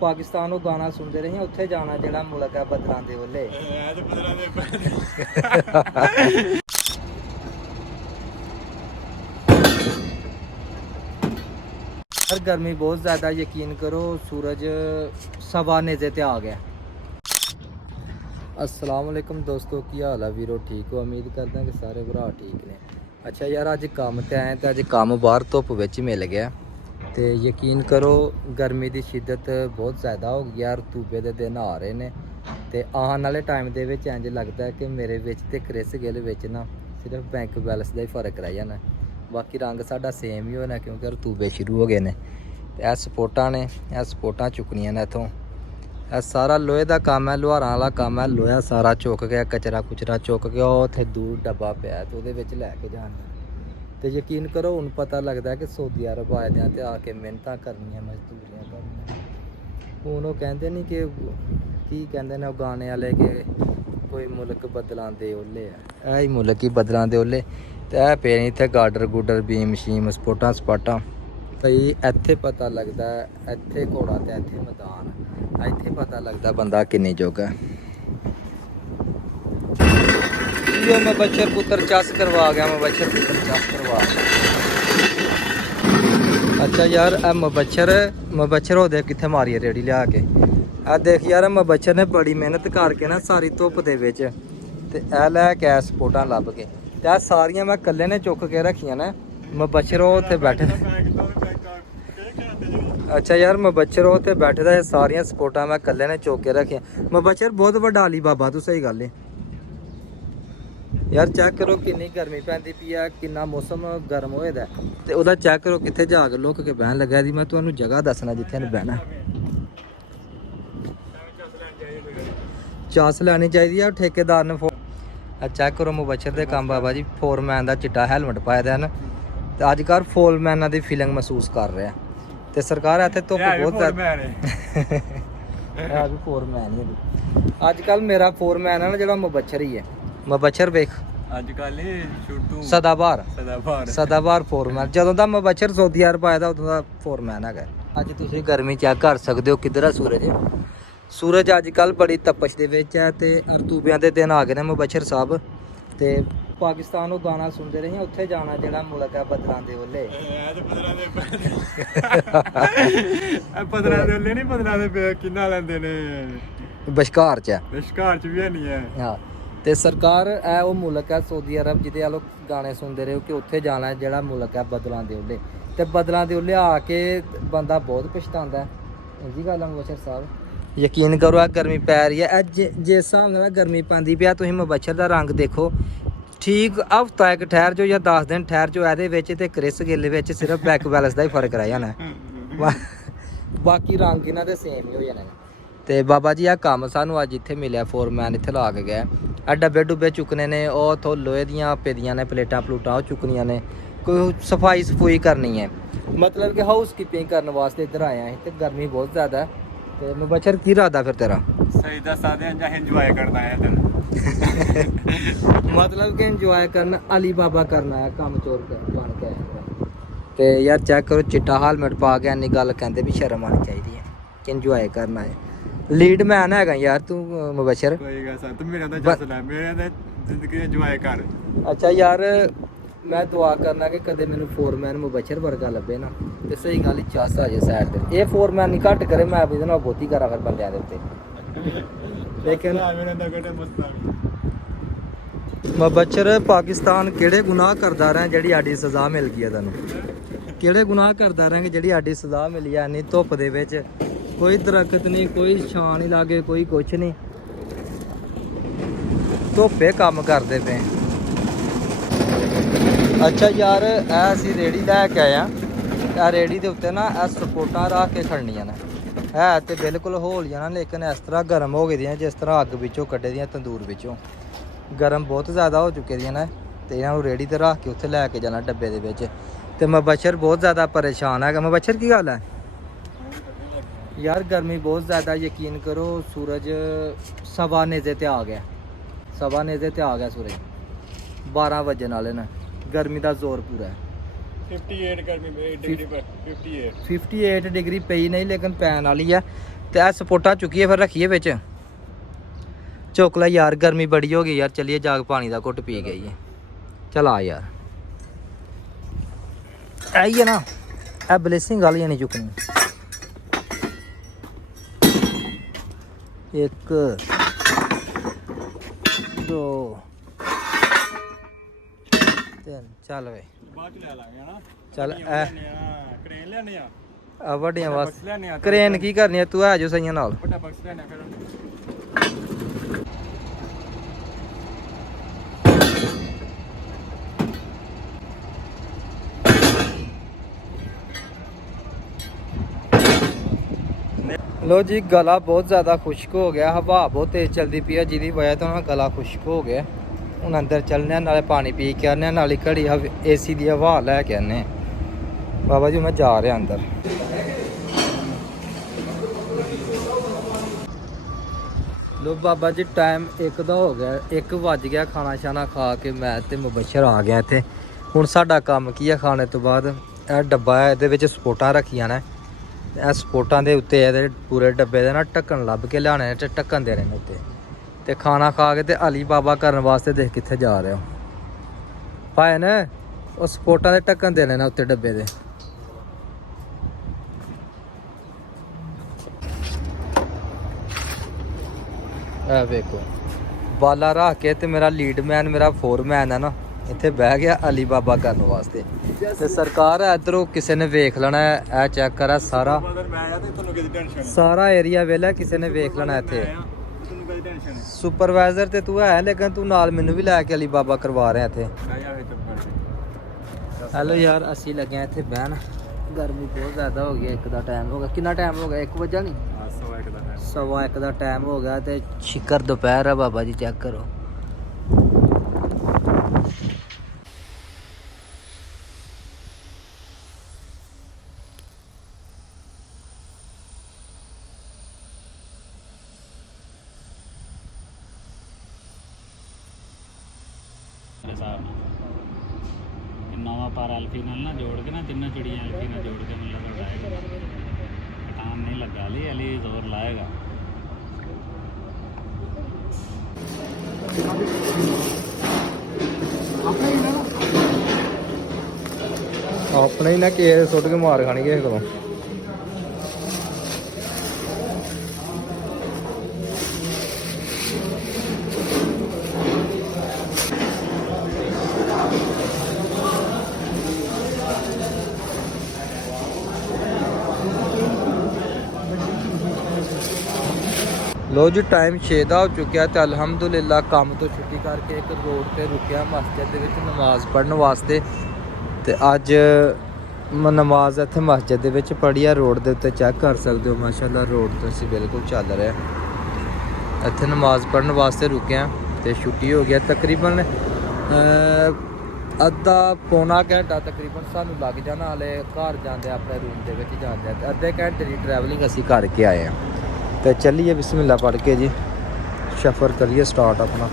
ਪਾਕਿਸਤਾਨ ਉਹ ਗਾਣਾ ਸੁਣਦੇ ਰਹੇ ਉੱਥੇ ਜਾਣਾ ਜਿਹੜਾ ਮੁਲਕ ਹੈ ਬਦਲਾਂ ਦੇ ਓਲੇ हर गर्मी बहुत ज़्यादा यकीन करो सूरज सवा नेज़े ते आ गया। अस्सलाम वालेकुम दोस्तों की हाल है वीरो ठीक हो उम्मीद करदा कि सारे भरा ठीक ने। अच्छा यार अज काम ते आए तो अज काम बाहर धुप विच मिल गया तो यकीन करो गर्मी की शिद्दत बहुत ज़्यादा हो गई यार रतूबे के दिन आ रहे ने तो आने वाले टाइम के विच इंज लगता है कि मेरे विच ते क्रिस गिल विच ना सिर्फ बैंक बैलेंस का ही फर्क रह जाना बाकी रंग साडा सेम ही होना क्योंकि रतूबे शुरू हो गए ने। यह सपोर्टां ने यह सपोर्टां चुकनियां ने इत्थों यह सारा लोहे का काम है लुहारां वाला काम है लोहा सारा चुक गया कचरा कुचरा चुक गया उत्थे दूर डब्बा पिया तो उहदे विच लैके जाना तो यकीन करो हुण पता लगता है कि सऊदी अरब आए दे ते आके मेहनतां करनियां मजदूरियां करनियां हुण ओह कहंदे नहीं कि की कहंदे ने गाने वाले कि कोई मुल्क बदलां दे ओले है ही मुल्क ही बदलां दे ओले तो यह पे इत्थे गार्डर गुडर बीम शीम सपोर्टां सपाटां भाई इत्थे पता लगता है इत्थे घोड़ा तो इत्थे मैदान इत्थे पता लगता बंदा किन्नी जोगा है। मैं बच्चर पुत्र चस करवा गया मैं बच्चर पुत्र चस करवा अच्छा यार मबच्छर हो दे कित्थे मारी रेड़ी लिया के आ देख यार मबच्छर ने बड़ी मेहनत करके ना सारी धुप दे विच ते ए लैके सपोर्टां लभ के ते सारियां मैं कल्ले ने चुक के रखियां ने मबच्छर उत्थे बैठे अच्छा यार मबच्छर उत्थे बैठे दा सारियां सपोर्टां मैं कल्ले ने चुक के रखियां मबच्छर बहुत वड्डा अली बाबा तू सही गल है यार चेक करो किन्नी गर्मी पैंदी पई है किन्ना मौसम गर्म होए दा ते ओहदा चेक करो कित्थे जाग लुक के बहन लगा दी मैं तुहानू जगह दसना जित्थे ने बहना चास लैनी चाहिए है ठेकेदार ने चेक करो मुबच्छर दे काम बाबा जी फोरमैन का चिट्टा हैलमेट पाए दा है ते अजकल फोरमैना की फीलिंग महसूस कर रहा है तो सरकार इत्थे धुप बहुत ज़्यादा फोरमैन ही अजकल मेरा फोरमैन है ना जो मुबच्छर ही है मुबच्छर वेख अजकल सदाबार फोरमैन जदों दा मुबच्छर सऊदी अरब आया दा उदों दा फोरमैन है। अज तुसीं गर्मी चेक कर सकते हो किधर है सूरज अजकल बड़ी तपश दे विच है ते रतूबियां दे दिन आ गए ने मुबच्छर साहब ते पाकिस्तान वो गाना सुनते रहे उत्थे जाना जेड़ा मुल्क है बदलां दे ओले बदलां दे ओले नहीं बदलां दे किन्ना लैंदे ने बशकार च भी है नहीं है हां ते सरकार है वो मुल्क है सऊदी अरब जिहदे आलो गाने सुनते रहे कि उत्थे जाना है जेड़ा मुल्क है बदलां दे ओले ते बदलां दे ओले आके बंदा बहुत पछतांदा है जी गल है मुबच्छर साहब यकीन करो आ गर्मी पै रही है जिस हिसाब नाल गर्मी पैंदी पई तुसीं मुबच्छर दा रंग देखो ठीक हफ्ता एक ठहर जो या 10 दिन ठहर जो एहदे विच ते क्रिस गिल विच सिर्फ बैक बैलेंस का ही फर्क रह जाना बाकी रंग इन्हां दे सेम ही हो जाने ते बाबा जी आ कम्म सानू अज इत्थे मिलिया फोरमैन इत्थे ला के गया आ डब्बे डुब्बे चुकने ने ओह उत्थों लोहे दियां पेदियां ने प्लेटां प्लूटां ओह चुकनियां ने कोई सफाई सफूई करनी है मतलब कि हाउस कीपिंग करने वास्ते इधर आए हैं ते गर्मी बहुत ज़्यादा है ते मुबच्छर की इरादा फिर तेरा सही दसा दे जां एंजॉय करना है इधर मतलब कि एंजॉय करना अली बाबा करना है काम चोर बन के ते यार चेक करो चिट्टा हेलमेट पा के इन्नी गल कहंदे भी शर्म आनी चाहिए कि एंजॉय करना है लीड मैन है यार तू मुबच्छर कोई गल सा तू मेरे दा जस ले मेरे दा जिंदगी एंजॉय कर। अच्छा यार मैं दुआ करना कि कदे मैनू फोरमैन मुबच्छर वर्गा लभे ना ते सही गल चस आ जाए साइड ते ये फोरमैन नहीं घट करे मैं भी ना बहुती करा फिर बंदे दे उत्ते लेकिन मेरे दा गटे मस्त मुबच्छर पाकिस्तान केड़े गुनाह करदा रहा जेड़ी आडी सज़ा मिल गई है तैनूं केड़े गुनाह करदा रहा जेड़ी आडी सज़ा मिली है इन्नी धुप दे विच कोई दरख्त नहीं कोई छां नहीं लागे कोई कुछ नहीं धुप्पे कम करते पे। अच्छा यार असी रेड़ी लैके आए हैं रेड़ी के उत्ते ना सपोर्टां रख के खड़नियां ने है तो बिल्कुल होलियां ना लेकिन इस तरह गर्म हो गई जिस तरह अग विचों कड्ढे दियां तंदूर विचों गर्म बहुत ज़्यादा हो चुके दियां ने तो इन्हों रेड़ी ते रख के उत्थे लैके जाना डब्बे दे विच ते मुबच्छर बहुत ज़्यादा परेशान है मुबच्छर की गल है यार गर्मी बहुत ज़्यादा यकीन करो सूरज सवा नेज़े ते आ गया सवा नेज़े ते आ गया सूरज 12 बजन वाले ने गर्मी का जोर पूरा है 58 गर्मी डिग्री पर 58 डिग्री पई नहीं लेकिन पैन वाली है ਤੇ ਇਹ ਸਪੋਟਾ ਚੁੱਕੀਏ ਫਿਰ ਰੱਖੀਏ ਵਿੱਚ। ਚੁੱਕ ਲੈ ਯਾਰ, ਗਰਮੀ ਬੜੀ ਹੋ ਗਈ ਯਾਰ, ਚੱਲੀਏ ਜਾ ਕੇ ਪਾਣੀ ਦਾ ਘੁੱਟ ਪੀ ਗਈਏ। ਚਲ ਆ ਯਾਰ, ਆਈ ਹੈ ਨਾ, ਇਹ ਬਲੇਸਿੰਗ ਵਾਲੀਆਂ ਨਹੀਂ ਚੁੱਕਣੀ। 1 2 3 ਚੱਲ ਵੇ, ਬਾਅਦ ਚ ਲੈ ਲਾਂਗੇ ਹਨਾ। ਚੱਲ ਕਰੇਨ ਲੈਣੇ ਆ, ਆ ਵੱਡੀਆਂ ਬਸ। ਬਕਸ ਲੈਣੇ ਆ। ਕਰੇਨ ਕੀ ਕਰਨੀ ਆ, ਤੂੰ ਆ ਜਾ ਸਹੀਆਂ ਨਾਲ। ਵੱਡਾ ਬਕਸ ਲੈਣੇ ਆ ਫਿਰ। ਲੋ ਜੀ, ਗਲਾ ਬਹੁਤ ਜ਼ਿਆਦਾ ਖੁਸ਼ਕ ਹੋ ਗਿਆ, ਹਵਾ ਬਹੁਤ ਤੇਜ਼ ਚੱਲਦੀ ਪਈ ਹੈ ਜਿਹਦੀ ਵਜ੍ਹਾ ਤੋਂ ਨਾ ਗਲਾ ਖੁਸ਼ਕ ਹੋ ਗਿਆ। ਹੁਣ ਅੰਦਰ ਚੱਲਨੇ ਆ, ਨਾਲੇ ਪਾਣੀ ਪੀ ਕੇ ਆਨੇ ਆ, ਨਾਲੇ ਘੜੀ ਏਸੀ ਦੀ ਹਵਾ ਲੈ ਕੇ ਆਨੇ। ਬਾਬਾ ਜੀ ਮੈਂ ਜਾ ਰਿਹਾ ਅੰਦਰ। ਲੋ ਬਾਬਾ ਜੀ, ਟਾਈਮ 1 ਦਾ ਹੋ ਗਿਆ, 1 ਵੱਜ ਗਿਆ। ਖਾਣਾ ਸ਼ਾਨਾ ਖਾ ਕੇ ਮੈਂ ਤੇ ਮੁਬਸ਼ਰ ਆ ਗਿਆ ਇੱਥੇ। ਹੁਣ ਸਾਡਾ ਕੰਮ ਕੀ ਹੈ, ਖਾਣੇ ਤੋਂ ਬਾਅਦ ਇਹ ਡੱਬਾ ਹੈ, ਇਹਦੇ ਵਿੱਚ ਸਪੋਰਟਾਂ ਰੱਖੀਆਂ ਨੇ। ਇਹ ਸਪੋਰਟਾਂ ਦੇ ਉੱਤੇ ਇਹਦੇ ਪੂਰੇ ਡੱਬੇ ਦੇ ਨਾ ਢੱਕਣ ਲੱਭ ਕੇ ਲਿਆਣੇ ਨੇ ਤੇ ਢੱਕਣ ਦੇਣੇ ਨੇ ਉੱਤੇ। ਤੇ ਖਾਣਾ ਖਾ ਕੇ ਤੇ ਅਲੀ ਬਾਬਾ ਕਰਨ ਵਾਸਤੇ ਦੇਖ ਕਿੱਥੇ ਜਾ ਰਹੇ ਹੋ ਭਾਈ ਨੇ। ਉਹ ਸਪੋਰਟਾਂ ਦੇ ਢੱਕਣ ਦੇਣੇ ਨੇ ਉੱਤੇ ਡੱਬੇ ਦੇ। ਇਹ ਵੇਖੋ, ਬਾਲਾ ਰੱਖ ਕੇ ਤੇ ਮੇਰਾ ਲੀਡਮੈਨ, ਮੇਰਾ ਫੋਰਮੈਨ ਹੈ ਨਾ, ਇੱਥੇ ਬਹਿ ਗਿਆ ਅਲੀ ਬਾਬਾ ਕਰਨ ਵਾਸਤੇ। ਤੇ ਸਰਕਾਰ ਇਧਰੋਂ ਕਿਸੇ ਨੇ ਵੇਖ ਲੈਣਾ। ਇਹ ਚੈੱਕ ਕਰਾ ਸਾਰਾ, ਤੁਹਾਨੂੰ ਕਿਹਦੀ ਟੈਨਸ਼ਨ ਹੈ? ਸਾਰਾ ਏਰੀਆ ਵੇਲਾ ਕਿਸੇ ਨੇ ਵੇਖ ਲੈਣਾ ਇੱਥੇ। ਤੁਹਾਨੂੰ ਕਿਹਦੀ ਟੈਨਸ਼ਨ ਹੈ? ਸੁਪਰਵਾਈਜ਼ਰ ਤੇ ਤੂੰ ਹੈ, ਲੇਕਿਨ ਤੂੰ ਨਾਲ ਮੈਨੂੰ ਵੀ ਲੈ ਕੇ ਅਲੀ ਬਾਬਾ ਕਰਵਾ ਰਿਹਾ ਇੱਥੇ। ਲੈ ਜਾ ਇੱਥੇ ਪਕੜ। ਹੈਲੋ ਯਾਰ, ਅਸੀਂ ਲੱਗੇ ਇੱਥੇ ਬਹਿਣ। ਗਰਮੀ ਬਹੁਤ ਜ਼ਿਆਦਾ ਹੋ ਗਈ, 1 ਦਾ ਟਾਈਮ ਹੋ ਗਿਆ। ਕਿੰਨਾ ਟਾਈਮ ਹੋ ਗਿਆ? 1 ਵਜਾ ਨਹੀਂ, 1:15 ਦਾ ਟਾਈਮ। 1:15 ਦਾ ਟਾਈਮ ਹੋ ਗਿਆ ਤੇ ਸ਼ਿਕਰ ਦੁਪਹਿਰ ਆ ਬਾਬਾ ਜੀ, ਚੈੱਕ ਕਰੋ। ਨਵਾਂ ਪਰ ਐਲਫੀ ਨਾਲ ਨਾ ਜੋੜ ਕੇ ਨਾ, ਤਿੰਨਾਂ ਚਿੜੀਆਂ ਐਲਫੀ ਨਾਲ ਜੋੜ ਕੇ ਮੈਨੂੰ ਲੱਗਾ ਉਡਾਏਗਾ। ਪਟਾਨ ਨਹੀਂ ਲੱਗਾ, ਅਲੀ ਜ਼ੋਰ ਲਾਏਗਾ। ਆਪਣੇ ਹੀ ਨਾ ਕਿਸੇ ਸੁੱਟ ਕੇ ਮਾਰ ਖਾਣੀ ਕਿਸੇ ਕੋਲੋਂ। ਲੋ ਜੀ, ਟਾਈਮ 6 ਦਾ ਹੋ ਚੁੱਕਿਆ ਤੇ ਅਲਹਮਦੁਲਿਲਾ ਕੰਮ ਤੋਂ ਛੁੱਟੀ ਕਰਕੇ ਇੱਕ ਰੋਡ ਤੇ ਰੁਕਿਆ ਮਸਜਿਦ ਦੇ ਵਿੱਚ ਨਮਾਜ਼ ਪੜ੍ਹਨ ਵਾਸਤੇ। ਤੇ ਅੱਜ ਨਮਾਜ਼ ਇੱਥੇ ਮਸਜਿਦ ਦੇ ਵਿੱਚ ਪੜ੍ਹੀ ਆ। ਰੋਡ ਦੇ ਉੱਤੇ ਚੈੱਕ ਕਰ ਸਕਦੇ ਹੋ, ਮਾਸ਼ਾਅੱਲਾ ਰੋਡ ਤੋਂ ਅਸੀਂ ਬਿਲਕੁਲ ਚੱਲ ਰਿਹਾ। ਇੱਥੇ ਨਮਾਜ਼ ਪੜ੍ਹਨ ਵਾਸਤੇ ਰੁਕਿਆ ਤੇ ਛੁੱਟੀ ਹੋ ਗਿਆ। ਤਕਰੀਬਨ ਅੱਧਾ ਪੌਣਾ ਘੰਟਾ ਤਕਰੀਬਨ ਸਾਨੂੰ ਲੱਗ ਜਾਣਾ ਹਲੇ ਘਰ ਜਾਂਦੇ, ਆਪਣੇ ਰੂਮ ਦੇ ਵਿੱਚ ਜਾਂਦੇ। ਤੇ ਅੱਧੇ ਘੰਟੇ ਦੀ ਟਰੈਵਲਿੰਗ ਅਸੀਂ ਕਰਕੇ ਆਏ ਹਾਂ। ਤੇ ਚੱਲੀਏ ਬਿਸਮਿਲ੍ਲਾ ਪੜ੍ਹ ਕੇ ਜੀ, ਸਫ਼ਰ ਕਰੀਏ ਸਟਾਰਟ ਆਪਣਾ।